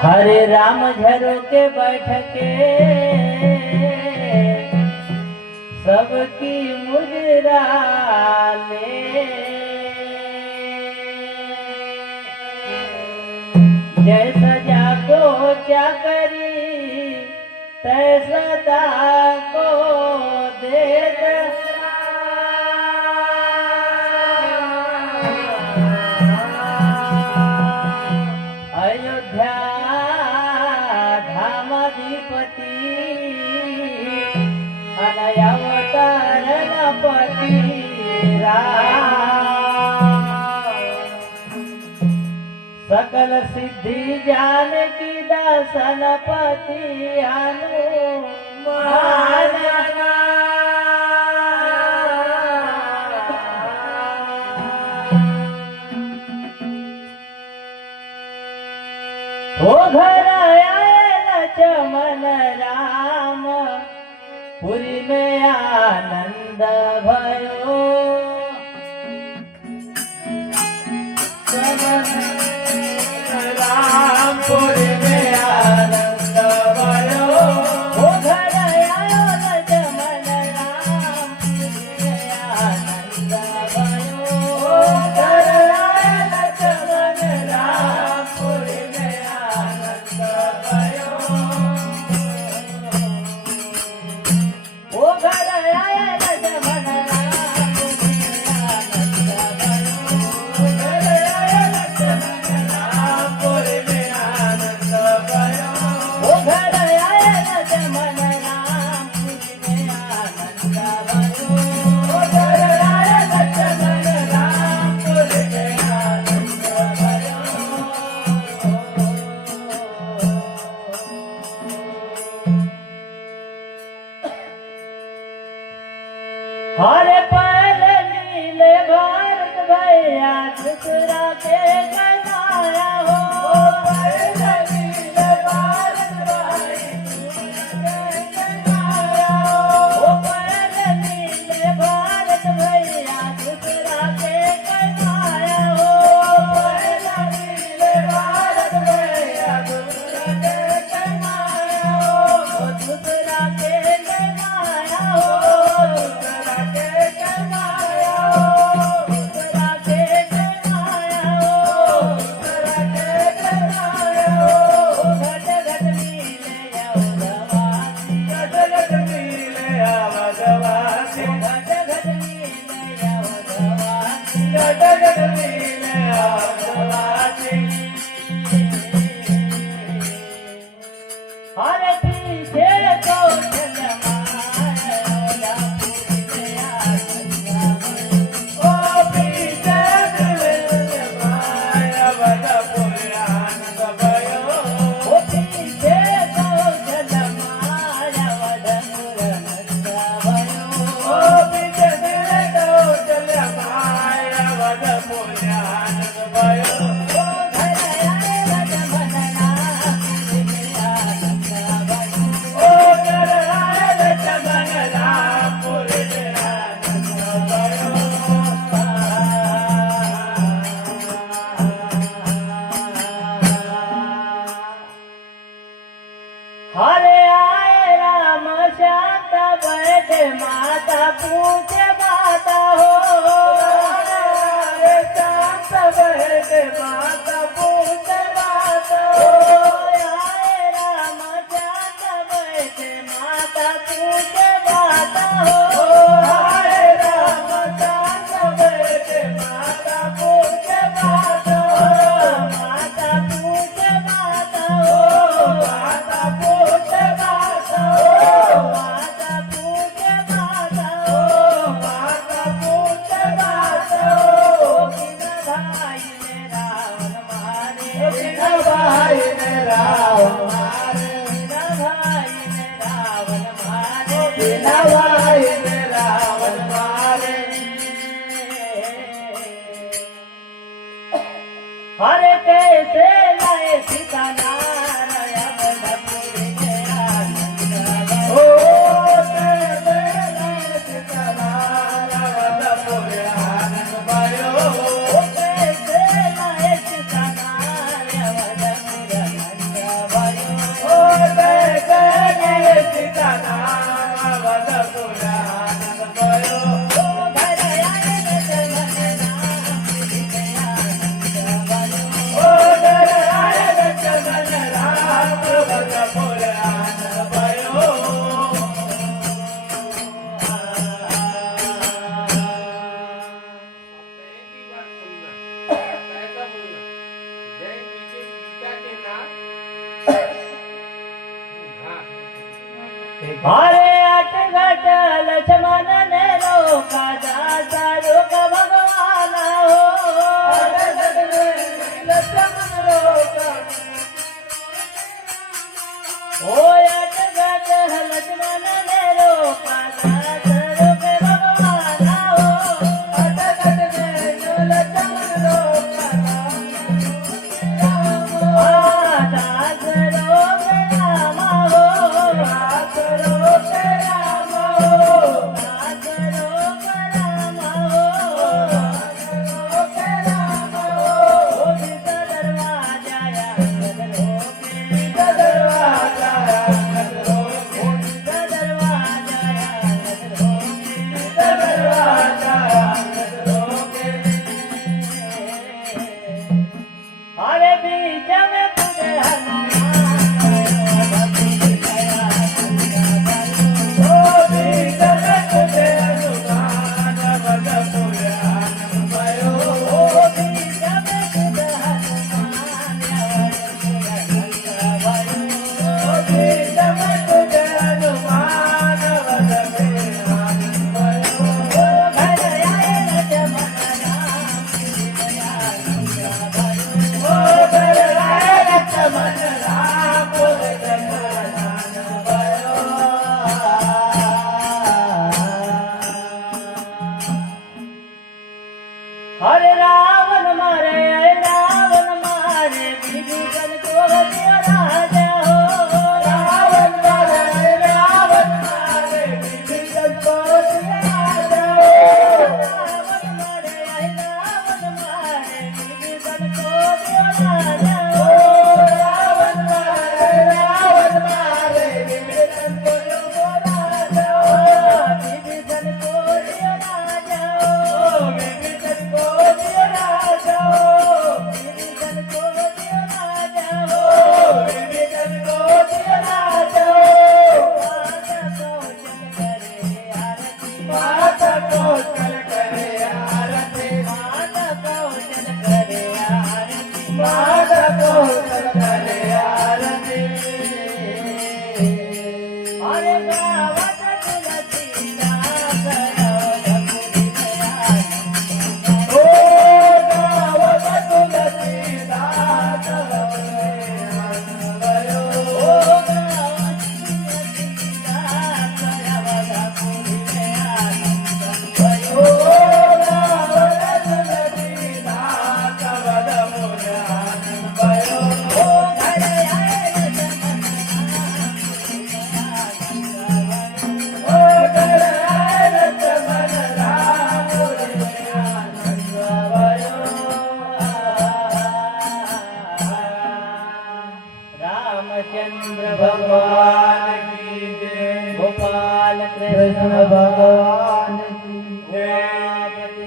हरे राम झरोके बैठके सबकी मुजरा ले। जैसा जाको चाकरी तैसा ताको दे। अयोध्या धामाधिपती अनयावतारण पती सकल सिद्धि जानकी दासन पति हनुमान। हो घर आए लक्ष्मण राम पुरी में आनंद भयो। राम पुरी में आनंद भयो। हो घर आयो लक्ष्मण राम पुरी में आनंद भयो। हो घर आए लक्ष्मण राम पुरी में आनंद भयो। हो घर आए लक्ष्मण राम पुरी में आनंद भयो। हो घर आए लक्ष्मण राम पुरी में आनंद भयो। हो घर आए लक्ष्मण राम पुरी में आनंद भयो। हरे पहल नीले भारत भैया दूसरा के कमाया हो। पहल नीले भारत भैया कमाया हो। पहल नीले भारत भैया दूसरा के कमाया हो। पहल नीले भारत भैया दूसरा के कमाया हो। दूसरा के कमाया हो। दूसरा के कमाया हो। दूसरा के कमाया हो। दूसरा के कमाया हो। घट घट मिले अवधवासी। घट घट मिले अवधवासी। घट घट मिले अवधवासी। घट घट मिले अवधवासी। हरे पीछे कौशल माया पुरी में आनंद भयो। ओ पीछे कौशल माया पुरी आनंद भयो। ओ पीछे कौशल माया पुरी आनंद भयो। ओ पीछे कौशल माया पुरी आनंद भयो। ओ घर आए लक्ष्मण राम पुरी में आनंद भयो। ओ घर आए लक्ष्मण राम पुरी में आनंद भयो। हरे आए राम शांत बैठे माता पूछे माता हो। हरे शांत बैठे माता पूछे माता हो। आए राम शांत बैठे माता पूछे माता हो। आए राम शांत बैठे माता पूछे माता हो। माता पूछे माता हो। माता पूछे माता हो। माता पूछे माता हो। माता पूछे माता हो। किन भाई ने रावण मारे। किन भाई ने रावण मारे। किन भाई ने रावण मारे। किन भाई ने रावण मारे। हरे कैसे लाए सीता नारायण पुरी में आनंद भयो। कैसे लाए सीता नारायण पुरी आनंद भयो। कैसे लाए सीता नारायण पुरी आनंद अरे अटघट लक्ष्मण ने रोका दासा रोक भगवान हो लक्ष्मण रोका ओ अटघट लक्ष्मण ने रोका दासा रोक भगवान हो अटघट लक्ष्मण रोका दास रोक राम हो दास रोक राम हो दास रोक राम हो रोक राम हो सीता दरवाजा अंगद रोके सीता दरवाजा अंगद रोके सीता दरवाजा अंगद रोके सीता दरवाजा अंगद रोके अरे बीच में तुझे हनुमान ओ बीच में तुझे हनुमान बल पुराण भयो ओ बीच में तुझे हनुमान ओ बीच में तुझे हनुमान बल पुराण भयो ओ घर आए लक्ष्मण राम ओ घर आए लक्ष्मण राम जन्मदान भयो हरे रावण मारे विभीषण को दिया राजा हो रावण मारे विभीषण को दिया राजा हो रावण मारे विभीषण को